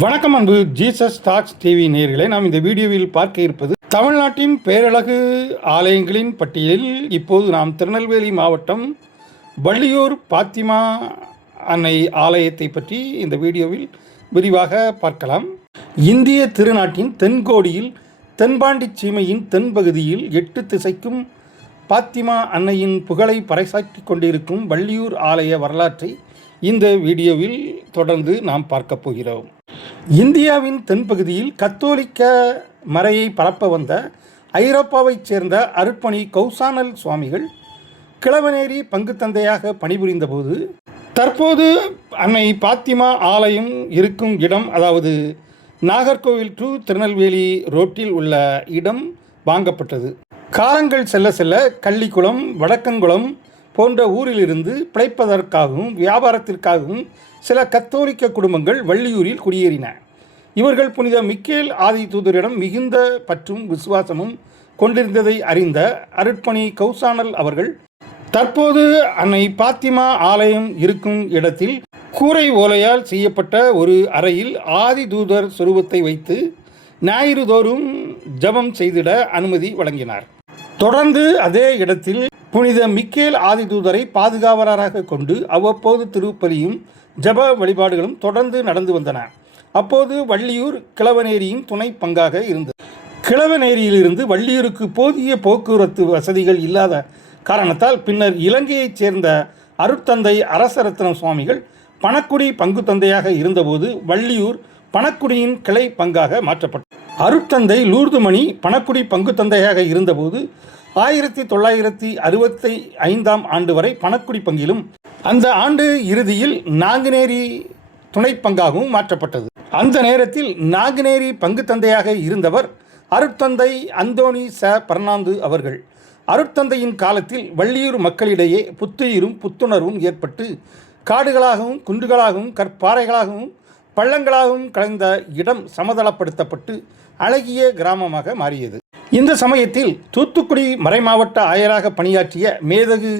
வணக்கம் அன்பு Jesus talks TV நேயர்களே, நாம் இந்த வீடியோவில் பார்க்க இருப்பது தமிழ்நாட்டின் பேரழகு ஆலயங்களின் பட்டியலில் இப்போது நாம் திருநெல்வேலி மாவட்டம் வள்ளியூர் பாத்திமா அன்னை ஆலயத்தை பற்றி இந்த வீடியோவில் விரிவாக பார்க்கலாம். இந்திய திருநாட்டின் தென்கோடியில் தென்பாண்டி சீமையின் தென்பகுதியில் 8 திசைக்கும் பாத்திமா அன்னையின் புகழை பறைசாற்றிக் கொண்டிருக்கும் வள்ளியூர் ஆலய வரலாற்றை இந்த வீடியோவில் தொடர்ந்து நாம் பார்க்க போகிறோம். இந்தியாவின் தென்பகுதியில் கத்தோலிக்க மறையை பரப்ப வந்த ஐரோப்பாவைச் சேர்ந்த அருட்பணி கௌசானல் சுவாமிகள் கிழவனேரி பங்கு தந்தையாக பணிபுரிந்த போது தற்போது அன்னை பாத்திமா ஆலயம் இருக்கும் இடம், அதாவது நாகர்கோவில் டு திருநெல்வேலி ரோட்டில் உள்ள இடம் வாங்கப்பட்டது. காலங்கள் செல்ல செல்ல கள்ளிக்குளம், வடக்கன்குளம் போன்ற ஊரிலிருந்து பிழைப்பதற்காகவும் வியாபாரத்திற்காகவும் சில கத்தோலிக்க குடும்பங்கள் வள்ளியூரில் குடியேறின. இவர்கள் புனித மிக்கேல் ஆதி தூதரிடம் மிகுந்த பற்றும் விசுவாசமும் கொண்டிருந்ததை அறிந்த அருட்பணி கௌசானல் அவர்கள் தற்போது அன்னை பாத்திமா ஆலயம் இருக்கும் இடத்தில் கூரை ஓலையால் செய்யப்பட்ட ஒரு அறையில் ஆதி தூதர் சொரூபத்தை வைத்து ஞாயிறு தோறும் ஜபம் செய்திட அனுமதி வழங்கினார். தொடர்ந்து அதே இடத்தில் புனித மிக்கேல் ஆதி தூதரை பாதுகாவலராக கொண்டு அவ்வப்போது திருப்பலியும் ஜப வழிபாடுகளும் தொடர்ந்து நடந்து வந்தன. அப்போது வள்ளியூர் கிழவனேரியின் துணை பங்காக இருந்தது. கிழவனேரியிலிருந்து வள்ளியூருக்கு போதிய போக்குவரத்து வசதிகள் இல்லாத காரணத்தால் பின்னர் இலங்கையைச் சேர்ந்த அருட்தந்தை அரசரத்னம் சுவாமிகள் பணக்குடி பங்கு தந்தையாக இருந்தபோது வள்ளியூர் பணக்குடியின் கிளை பங்காக மாற்றப்பட்டது. அருட்தந்தை லூர்துமணி பணக்குடி பங்கு தந்தையாக இருந்தபோது 1965 ஆண்டு வரை பணக்குடி பங்கிலும் அந்த ஆண்டு இறுதியில் நாங்குநேரி துணை பங்காகவும் மாற்றப்பட்டது. அந்த நேரத்தில் நாங்குநேரி பங்கு தந்தையாக இருந்தவர் அருட்தந்தை அந்தோணி ச பர்னாந்து அவர்கள். அருட்தந்தையின் காலத்தில் வள்ளியூர் மக்களிடையே புத்துயிரும் புத்துணர்வும் ஏற்பட்டு காடுகளாகவும் குன்றுகளாகவும் கற்பாறைகளாகவும் பள்ளங்களாகவும் கலந்த இடம் சமதளப்படுத்தப்பட்டு அழகிய கிராமமாக மாறியது. இந்த சமயத்தில் தூத்துக்குடி மறைமாவட்ட ஆயராக பணியாற்றிய மேதகு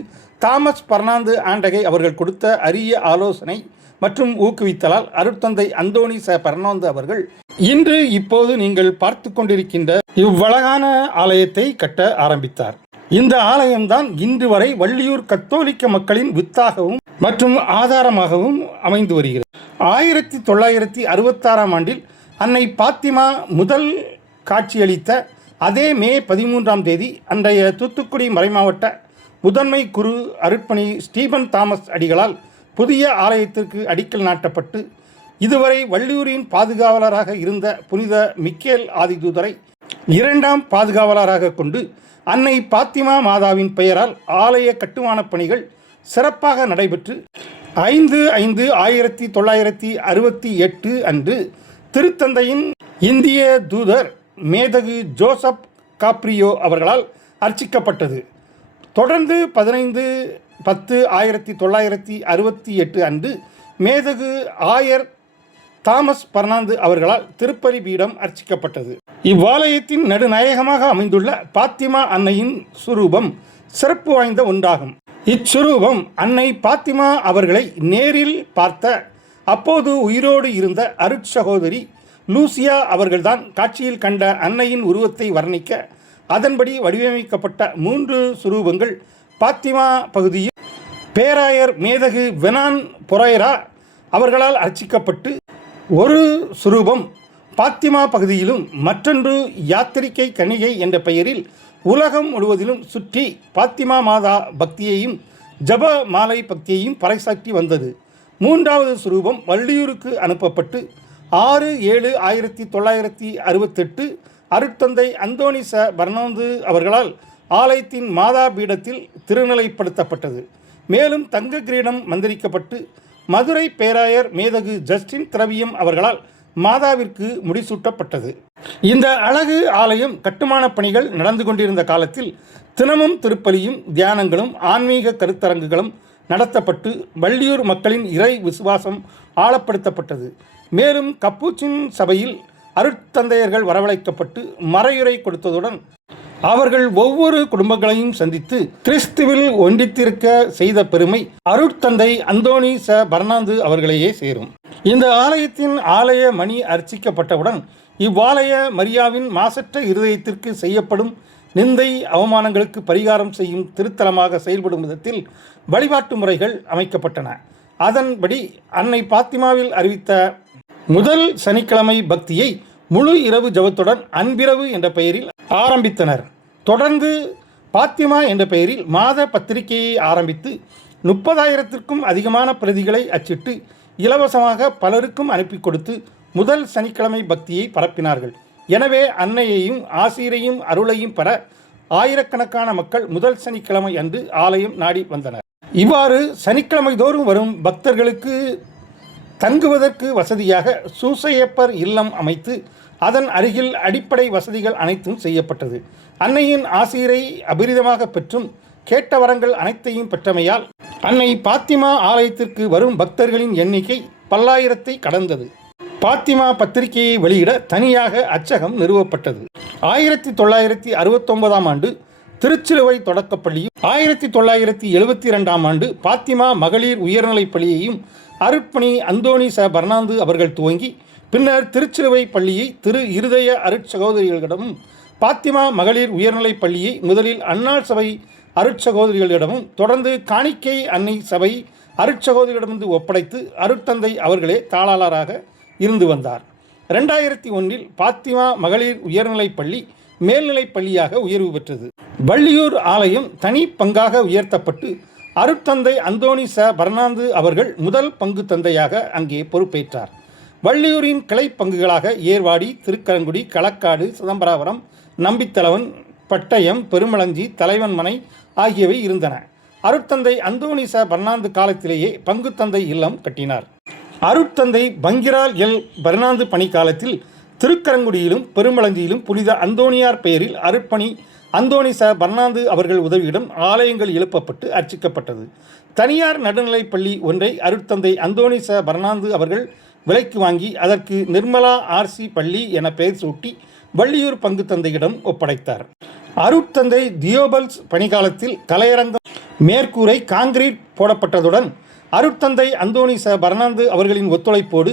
தாமஸ் பர்னாந்து ஆண்டகை அவர்கள் கொடுத்த அரிய ஆலோசனை மற்றும் ஊக்குவித்தலால் அருட்தந்தை அந்தோணி ச பர்னாந்து அவர்கள் இன்று இப்போது நீங்கள் பார்த்து கொண்டிருக்கின்ற இவ்வழகான ஆலயத்தை கட்ட ஆரம்பித்தார். இந்த ஆலயம்தான் இன்று வரை வள்ளியூர் கத்தோலிக்க மக்களின் வித்தாகவும் மற்றும் ஆதாரமாகவும் அமைந்து வருகிறது. 1966 ஆண்டில் அன்னை பாத்திமா முதல் காட்சியளித்த அதே மே 13 அன்றைய தூத்துக்குடி மறைமாவட்ட முதன்மை குரு அருட்பணி ஸ்டீபன் தாமஸ் அடிகளால் புதிய ஆலயத்திற்கு அடிக்கல் நாட்டப்பட்டு இதுவரை வள்ளியூரின் பாதுகாவலராக இருந்த புனித மிக்கேல் ஆதி தூதரை 2ஆம் பாதுகாவலராக கொண்டு அன்னை பாத்திமா மாதாவின் பெயரால் ஆலய கட்டுமானப் பணிகள் சிறப்பாக நடைபெற்று 5/5/1968 அன்று திருத்தந்தையின் இந்திய தூதர் மேதகு ஜோசப் காப்ரியோ அவர்களால் அர்ச்சிக்கப்பட்டது. தொடர்ந்து 15/10/1968 அன்று மேதகு ஆயர் தாமஸ் பர்னாந்து அவர்களால் திருப்பலி பீடம் அர்ச்சிக்கப்பட்டது. இவ்வாலயத்தின் நடுநாயகமாக அமைந்துள்ள பாத்திமா அன்னையின் சுரூபம் சிறப்பு வாய்ந்த ஒன்றாகும். இச்சுரூபம் அன்னை பாத்திமா அவர்களை நேரில் பார்த்த அப்போது உயிரோடு இருந்த அருட்சகோதரி லூசியா அவர்கள்தான் காட்சியில் கண்ட அன்னையின் உருவத்தை வர்ணிக்க அதன்படி வடிவமைக்கப்பட்ட 3 சுரூபங்கள் பாத்திமா பகுதியில் பேராயர் மேதகு வெனான் பொரைரா அவர்களால் அர்ச்சிக்கப்பட்டு ஒரு சுரூபம் பாத்திமா பகுதியிலும் மற்றொன்று யாத்திரிகை கணிகை என்ற பெயரில் உலகம் முழுவதிலும் சுற்றி பாத்திமா மாதா பக்தியையும் ஜப மாலை பக்தியையும் பறைசாற்றி வந்தது. 3வது சுரூபம் வள்ளியூருக்கு அனுப்பப்பட்டு 6/7/1968 அருட்தந்தை அந்தோணி ச பர்னாந்து அவர்களால் ஆலயத்தின் மாதா பீடத்தில் திருநிலைப்படுத்தப்பட்டது. மேலும் தங்க கிரீடம் மந்திரிக்கப்பட்டு மதுரை பேராயர் மேதகு ஜஸ்டின் திரவியம் அவர்களால் மாதாவிற்கு முடிசூட்டப்பட்டது. இந்த அழகு ஆலயம் கட்டுமான பணிகள் நடந்து கொண்டிருந்த காலத்தில் தினமும் திருப்பலியும் தியானங்களும் ஆன்மீக கருத்தரங்குகளும் நடத்தப்பட்டு வள்ளியூர் மக்களின் இறை விசுவாசம் ஆழப்படுத்தப்பட்டது. மேலும் கப்பூச்சின் சபையில் அருட்தந்தையர்கள் வரவழைக்கப்பட்டு மறையுரை கொடுத்ததுடன் அவர்கள் ஒவ்வொரு குடும்பங்களையும் சந்தித்து கிறிஸ்துவில் ஒன்றித்திருக்க செய்த பெருமை அருட்தந்தை அந்தோணி பெர்னாந்து அவர்களையே சேரும். இந்த ஆலயத்தின் ஆலய மணி அர்ச்சிக்கப்பட்டவுடன் இவ்வாலய மரியாவின் மாசற்ற இருதயத்திற்கு செய்யப்படும் நிந்தை அவமானங்களுக்கு பரிகாரம் செய்யும் திருத்தலமாக செயல்படும் விதத்தில் வழிபாட்டு முறைகள் அமைக்கப்பட்டன. அதன்படி அன்னை பாத்திமாவில் அறிவித்த முதல் சனிக்கிழமை பக்தியை முழு இரவு ஜபத்துடன் அன்பிரவு என்ற பெயரில் ஆரம்பித்தனர். தொடர்ந்து பாத்திமா என்ற பெயரில் மாத பத்திரிகையை ஆரம்பித்து 30,000க்கும் அதிகமான பிரதிகளை அச்சிட்டு இலவசமாக பலருக்கும் அனுப்பி கொடுத்து முதல் சனிக்கிழமை பக்தியை பரப்பினார்கள். எனவே அன்னையையும் ஆசிரியையும் அருளையும் பெற ஆயிரக்கணக்கான மக்கள் முதல் சனிக்கிழமை அன்று ஆலயம் நாடி வந்தனர். இவ்வாறு சனிக்கிழமை தோறும் வரும் பக்தர்களுக்கு தங்குவதற்கு வசதியாக சூசையப்பர் இல்லம் அமைத்து அதன் அருகில் அடிப்படை வசதிகள் அனைத்தும் செய்யப்பட்டது. அன்னையின் ஆசிரியரை அபரிதமாக பெற்றும் கேட்ட வரங்கள் அனைத்தையும் பெற்றமையால் அன்னை பாத்திமா ஆலயத்திற்கு வரும் பக்தர்களின் எண்ணிக்கை பல்லாயிரத்தை கடந்தது. பாத்திமா பத்திரிகையை வெளியிட தனியாக அச்சகம் நிறுவப்பட்டது. 1969ஆம் ஆண்டு திருச்சிலுவை தொடக்கப்பள்ளியும் 1972ஆம் ஆண்டு பாத்திமா மகளிர் உயர்நிலைப் பள்ளியையும் அருட்பணி அந்தோணி பெர்னாந்து அவர்கள் துவங்கி பின்னர் திருச்சிலுவை பள்ளியை திரு இருதய அருட்சகோதரிகளிடமும் பாத்திமா மகளிர் உயர்நிலைப் பள்ளியை முதலில் அன்னாள் சபை அருட்சகோதரிகளிடமும் தொடர்ந்து காணிக்கை அன்னை சபை அருட்சகோதரியிடமிருந்து ஒப்படைத்து அருட்தந்தை அவர்களே தாளாளராக இருந்து வந்தார். 2001இல் பாத்திமா மகளிர் உயர்நிலைப் பள்ளி மேல்நிலைப் பள்ளியாக உயர்வு பெற்றது. வள்ளியூர் ஆலயம் தனி பங்காக உயர்த்தப்பட்டு அருட்தந்தை அந்தோணி பெர்னாந்து அவர்கள் முதல் பங்கு தந்தையாக அங்கே பொறுப்பேற்றார். வள்ளியூரின் கிளை பங்குகளாக ஏர்வாடி, திருக்கரங்குடி, களக்காடு, சிதம்பராபுரம், நம்பித்தலவன், பட்டயம், பெருமளஞ்சி, தலைவன்மனை ஆகியவை இருந்தன. அருட்தந்தை அந்தோணி பெர்னாந்து காலத்திலேயே பங்கு தந்தை இல்லம் கட்டினார். அருட்தந்தை பங்கிரால் பெர்னாந்து பணி காலத்தில் திருக்கரங்குடியிலும் பெருமளஞ்சியிலும் புனித அந்தோணியார் பெயரில் அருட்பணி அந்தோணி பெர்னாந்து அவர்கள் உதவியிடம் ஆலயங்கள் எழுப்பப்பட்டு அர்ச்சிக்கப்பட்டது. தனியார் நடுநிலைப் பள்ளி ஒன்றை அருட்தந்தை அந்தோணி பெர்னாந்து அவர்கள் விலைக்கு வாங்கி அதற்கு நிர்மலா ஆர்சி பள்ளி என பெயர் சூட்டி வள்ளியூர் பங்கு தந்தையிடம் ஒப்படைத்தார். அருட்தந்தை தியோபல்ஸ் பணிக்காலத்தில் கலையரங்கம் மேற்கூரை காங்கிரீட் போடப்பட்டதுடன் அருட்தந்தை அந்தோணி பெர்னாந்து அவர்களின் ஒத்துழைப்போடு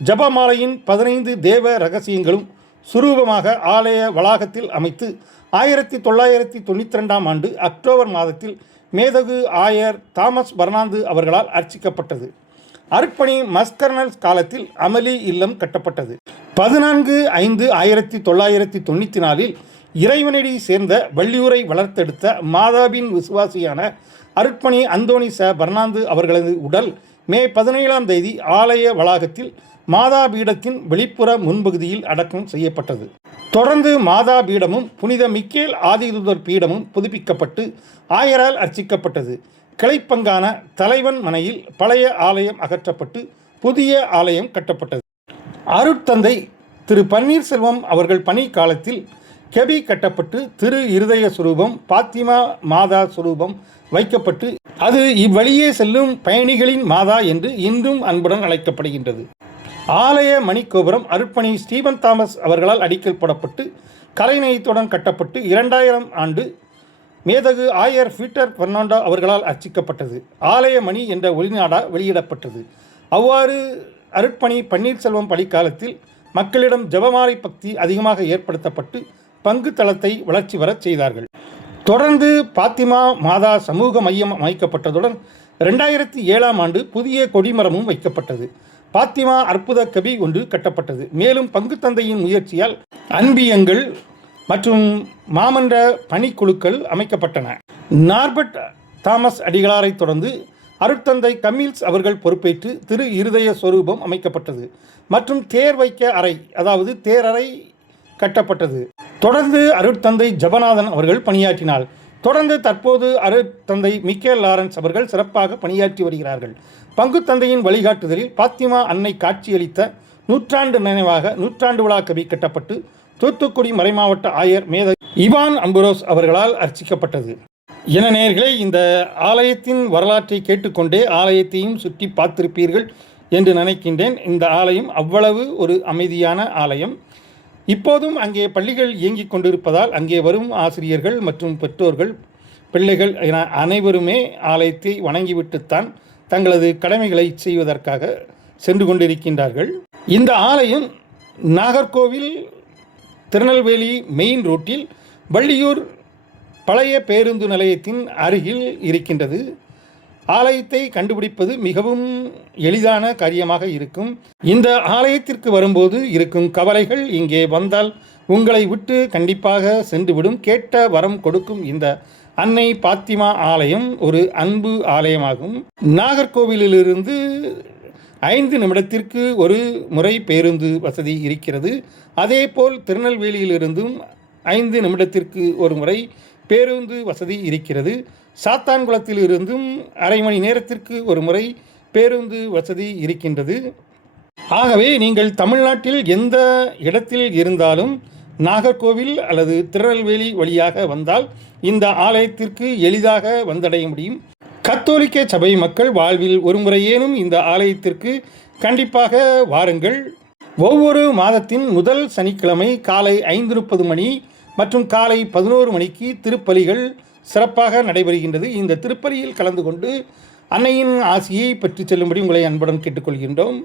ஜபமாலையின் 15 தேவ ரகசியங்களும் சுரூபமாக ஆலய வளாகத்தில் அமைத்து 1992ஆம் ஆண்டு அக்டோபர் மாதத்தில் மேதகு ஆயர் தாமஸ் பெர்னாந்து அவர்களால் அர்ச்சிக்கப்பட்டது. அருட்பணி மஸ்கர்னல் காலத்தில் அமளி இல்லம் கட்டப்பட்டது. 14/5/1994இல் இறைவனடி சேர்ந்த வள்ளியூரை வளர்த்தெடுத்த மாதாவின் விசுவாசியான அருட்பணி அந்தோணி பெர்னாந்து அவர்களது உடல் மே 17ஆம் தேதி ஆலய வளாகத்தில் மாதா பீடத்தின் வெளிப்புற முன்பகுதியில் அடக்கம் செய்யப்பட்டது. தொடர்ந்து மாதா பீடமும் புனித மிக்கேல் ஆதிதூதர் பீடமும் புதுப்பிக்கப்பட்டு ஆயரால் அர்ச்சிக்கப்பட்டது. கிளைப்பங்கான தலைவன் மனையில் பழைய ஆலயம் அகற்றப்பட்டு புதிய ஆலயம் கட்டப்பட்டது. அருட்தந்தை திரு பன்னீர்செல்வம் அவர்கள் பணி காலத்தில் கெபி கட்டப்பட்டு திரு இருதய சுரூபம் பாத்திமா மாதா சுரூபம் வைக்கப்பட்டு அது இவ்வழியே செல்லும் பயணிகளின் மாதா என்று இன்றும் அன்புடன் அழைக்கப்படுகின்றது. ஆலய மணிக்கோபுரம் அருட்பணி ஸ்டீபன் தாமஸ் அவர்களால் அடிக்கல் போடப்பட்டு கலைநயத்துடன் கட்டப்பட்டு 2000ஆம் ஆண்டு மேதகு ஆயர் பீட்டர் பெர்னாண்டோ அவர்களால் அர்ச்சிக்கப்பட்டது. ஆலய மணி என்ற ஒளிநாடா வெளியிடப்பட்டது. அவ்வாறு அருட்பணி பன்னீர்செல்வம் பணிக்காலத்தில் மக்களிடம் ஜபமாலை பக்தி அதிகமாக ஏற்படுத்தப்பட்டு பங்கு தளத்தை வளர்ச்சி வரச் செய்தார்கள். தொடர்ந்து பாத்திமா மாதா சமூக மையம் அமைக்கப்பட்டதுடன் 2007ஆம் ஆண்டு புதிய கொடிமரமும் வைக்கப்பட்டது. பாத்திமா அற்புத கபி ஒன்று கட்டப்பட்டது. மேலும் பங்கு தந்தையின் முயற்சியால் அன்பியங்கள் மற்றும் மாமன்ற பணிக்குழுக்கள் அமைக்கப்பட்டன. நார்பர்ட் தாமஸ் அடிகளாரை தொடர்ந்து அருட்தந்தை கமில்ஸ் அவர்கள் பொறுப்பேற்று திரு இருதய சொரூபம் அமைக்கப்பட்டது மற்றும் தேர் வைக்க அறை அதாவது தேரறை கட்டப்பட்டது. தொடர்ந்து அருட்தந்தை ஜபநாதன் அவர்கள் பணியாற்றினார். தொடர்ந்து தற்போது அருட்தந்தை மிக்கேல் லாரன்ஸ் அவர்கள் சிறப்பாக பணியாற்றி வருகிறார்கள். பங்கு தந்தையின் வழிகாட்டுதலில் பாத்திமா அன்னை காட்சியளித்த நூற்றாண்டு நினைவாக நூற்றாண்டு விழா கபி கட்டப்பட்டு தூத்துக்குடி மறைமாவட்ட ஆயர் மேத இவான் அம்புரோஸ் அவர்களால் அர்ச்சிக்கப்பட்டது. என நேயர்களே, இந்த ஆலயத்தின் வரலாற்றை கேட்டுக்கொண்டே ஆலயத்தையும் சுற்றி பார்த்திருப்பீர்கள் என்று நினைக்கின்றேன். இந்த ஆலயம் அவ்வளவு ஒரு அமைதியான ஆலயம். இப்போதும் அங்கே பள்ளிகள் இயங்கிக் கொண்டிருப்பதால் அங்கே வரும் ஆசிரியர்கள் மற்றும் பெற்றோர்கள், பிள்ளைகள் என அனைவருமே ஆலயத்தை வணங்கிவிட்டுத்தான் தங்களது கடமைகளை செய்வதற்காக சென்று கொண்டிருக்கின்றார்கள். இந்த ஆலயம் நாகர்கோவில் திருநெல்வேலி மெயின் ரோட்டில் வள்ளியூர் பழைய பேருந்து நிலையத்தின் அருகில் இருக்கின்றது. ஆலயத்தை கண்டுபிடிப்பது மிகவும் எளிதான காரியமாக இருக்கும். இந்த ஆலயத்திற்கு வரும்போது இருக்கும் கவலைகள் இங்கே வந்தால் உங்களை விட்டு கண்டிப்பாக சென்றுவிடும். கேட்ட வரம் கொடுக்கும் இந்த அன்னை பாத்திமா ஆலயம் ஒரு அன்பு ஆலயமாகும். நாகர்கோவிலிலிருந்து 5 நிமிடத்திற்கு ஒரு முறை பேருந்து வசதி இருக்கிறது. அதேபோல் திருநெல்வேலியிலிருந்தும் 5 நிமிடத்திற்கு ஒரு முறை பேருந்து வசதி இருக்கிறது. சாத்தான்குளத்திலிருந்தும் அரை மணி நேரத்திற்கு ஒரு முறை பேருந்து வசதி இருக்கின்றது. ஆகவே நீங்கள் தமிழ்நாட்டில் எந்த இடத்தில் இருந்தாலும் நாகர்கோவில் அல்லது திருநெல்வேலி வழியாக வந்தால் இந்த ஆலயத்திற்கு எளிதாக வந்தடைய முடியும். கத்தோலிக்க சபை மக்கள் வாழ்வில் ஒரு முறையேனும் இந்த ஆலயத்திற்கு கண்டிப்பாக வாருங்கள். ஒவ்வொரு மாதத்தின் முதல் சனிக்கிழமை காலை 5:30 மணி மற்றும் காலை 11 மணிக்கு திருப்பலிகள் சிறப்பாக நடைபெறுகின்றது. இந்த திருப்பலியில் கலந்து கொண்டு அன்னையின் ஆசியை பெற்று செல்லும்படி உங்களை அன்புடன் கேட்டுக்கொள்கின்றோம்.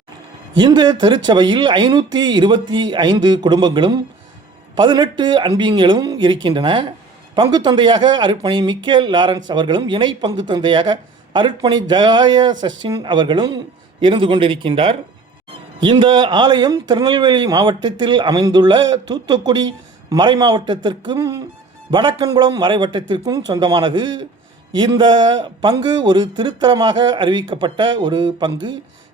இந்த திருச்சபையில் 525 குடும்பங்களும் 18 அன்பியங்களும் இருக்கின்றன. பங்கு தந்தையாக அருட்பணி மிக்கேல் லாரன்ஸ் அவர்களும், இணை பங்கு தந்தையாக அருட்பணி ஜகாய சச்சின் அவர்களும் இருந்து கொண்டிருக்கின்றார். இந்த ஆலயம் திருநெல்வேலி மாவட்டத்தில் அமைந்துள்ள தூத்துக்குடி மறை மாவட்டத்திற்கும் வடக்கன்குளம் மறைவட்டத்திற்கும் சொந்தமானது. இந்த பங்கு ஒரு திருத்தலமாக அறிவிக்கப்பட்ட ஒரு பங்கு.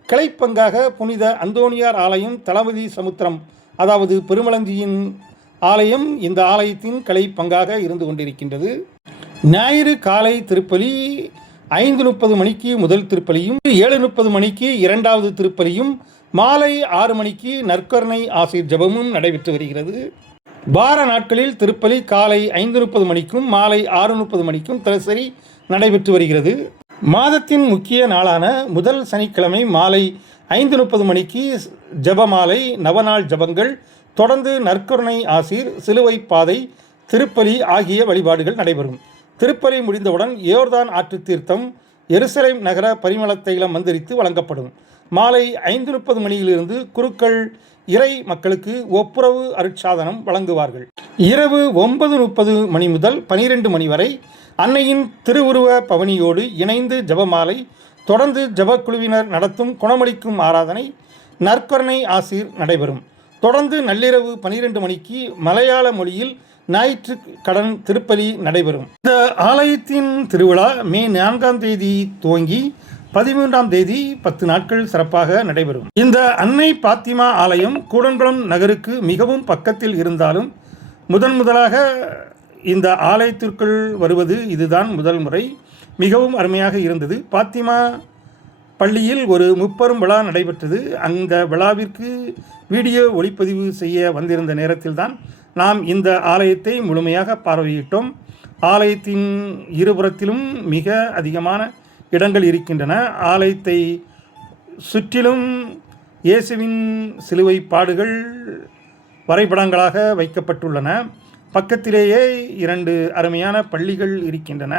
கிளைப்பங்காக புனித அந்தோணியார் ஆலயம், தளபதி சமுத்திரம் அதாவது பெருமளஞ்சியின் ஆலயம் இந்த ஆலயத்தின் கிளை பங்காக இருந்து கொண்டிருக்கின்றது. ஞாயிறு காலை திருப்பலி 5:30 மணிக்கு முதல் திருப்பலியும், 7:30 மணிக்கு இரண்டாவது திருப்பலியும், மாலை 6 மணிக்கு நற்கருணை ஆசீர் ஜெபமும் நடைபெற்று வருகிறது. வார நாட்களில் திருப்பலி காலை 5:30 மணிக்கும் மாலை 6:30 மணிக்கும் தினசரி நடைபெற்று வருகிறது. மாதத்தின் முக்கிய நாளான முதல் சனிக்கிழமை மாலை 5:30 மணிக்கு ஜெபமாலை, நவநாள் ஜெபங்கள், தொடர்ந்து நற்கருணை ஆசீர், சிலுவை பாதை, திருப்பலி ஆகிய வழிபாடுகள் நடைபெறும். திருப்பலி முடிந்தவுடன் யோர்தான் ஆற்று தீர்த்தம் எருசலேம் நகர பரிமள தைலம் மந்திரித்து வழங்கப்படும். மாலை 5:30 மணியிலிருந்து குருக்கள் இறை மக்களுக்கு ஒப்புரவு அருட்சாதனம் வழங்குவார்கள். இரவு 9:30 மணி முதல் 12 மணி வரை அன்னையின் திருவுருவ பவனியோடு இணைந்து ஜெபமாலை, தொடர்ந்து ஜெபக்குழுவினர் நடத்தும் குணமளிக்கும் ஆராதனை, நற்கருணை ஆசீர் நடைபெறும். தொடர்ந்து நள்ளிரவு 12 மணிக்கு மலையாள மொழியில் ஞாயிற்று கடன் திருப்பலி நடைபெறும். இந்த ஆலயத்தின் திருவிழா மே 4ஆம் தேதி துவங்கி 13ஆம் தேதி 10 நாட்கள் சிறப்பாக நடைபெறும். இந்த அன்னை பாத்திமா ஆலயம் கூடன்குளம் நகருக்கு மிகவும் பக்கத்தில் இருந்தாலும் முதலாக இந்த ஆலயத்திற்குள் வருவது இதுதான் முதல் முறை. மிகவும் அருமையாக இருந்தது. பாத்திமா பள்ளியில் ஒரு முப்பெரும் விழா நடைபெற்றது. அந்த விழாவிற்கு வீடியோ ஒளிப்பதிவு செய்ய வந்திருந்த நேரத்தில்தான் நாம் இந்த ஆலயத்தை முழுமையாக பார்வையிட்டோம். ஆலயத்தின் இருபுறத்திலும் மிக அதிகமான இடங்கள் இருக்கின்றன. ஆலயத்தை சுற்றிலும் இயேசுவின் சிலுவை பாடுகள் வரைபடங்களாக வைக்கப்பட்டுள்ளன. பக்கத்திலேயே 2 அருமையான பள்ளிகள் இருக்கின்றன.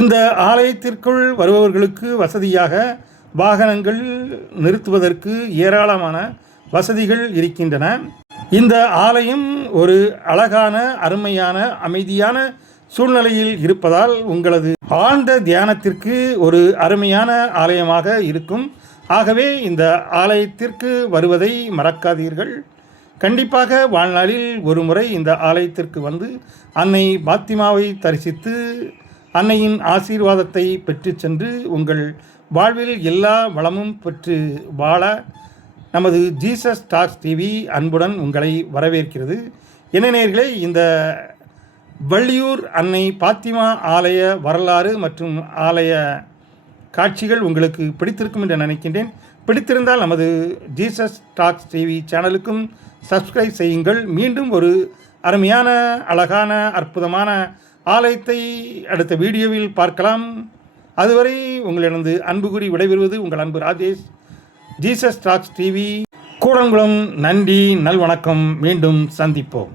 இந்த ஆலயத்திற்குள் வருபவர்களுக்கு வசதியாக வாகனங்கள் நிறுத்துவதற்கு ஏராளமான வசதிகள் இருக்கின்றன. இந்த ஆலயம் ஒரு அழகான, அருமையான, அமைதியான சூழ்நிலையில் இருப்பதால் உங்களது ஆழ்ந்த தியானத்திற்கு ஒரு அருமையான ஆலயமாக இருக்கும். ஆகவே இந்த ஆலயத்திற்கு வருவதை மறக்காதீர்கள். கண்டிப்பாக வாழ்நாளில் ஒரு முறை இந்த ஆலயத்திற்கு வந்து அன்னை பாத்திமாவை தரிசித்து அன்னையின் ஆசீர்வாதத்தை பெற்று சென்று உங்கள் வாழ்வில் எல்லா வளமும் பெற்று வாழ நமது ஜீசஸ் டாக்ஸ் டிவி அன்புடன் உங்களை வரவேற்கிறது. என்ன நேயர்களே, இந்த வள்ளியூர் அன்னை பாத்திமா ஆலய வரலாறு மற்றும் ஆலய காட்சிகள் உங்களுக்கு பிடித்திருக்கும் என்று நினைக்கின்றேன். பிடித்திருந்தால் நமது ஜீசஸ் டாக்ஸ் டிவி சேனலுக்கும் சப்ஸ்கிரைப் செய்யுங்கள். மீண்டும் ஒரு அருமையான, அழகான, அற்புதமான ஆலயத்தை அடுத்த வீடியோவில் பார்க்கலாம். அதுவரை உங்களிடந்து அன்பு கூறி விடைபெறுவது உங்கள் அன்பு Rajesh. Jesus talks TV. Kudankulam. நன்றி, நல்வணக்கம். மீண்டும் சந்திப்போம்.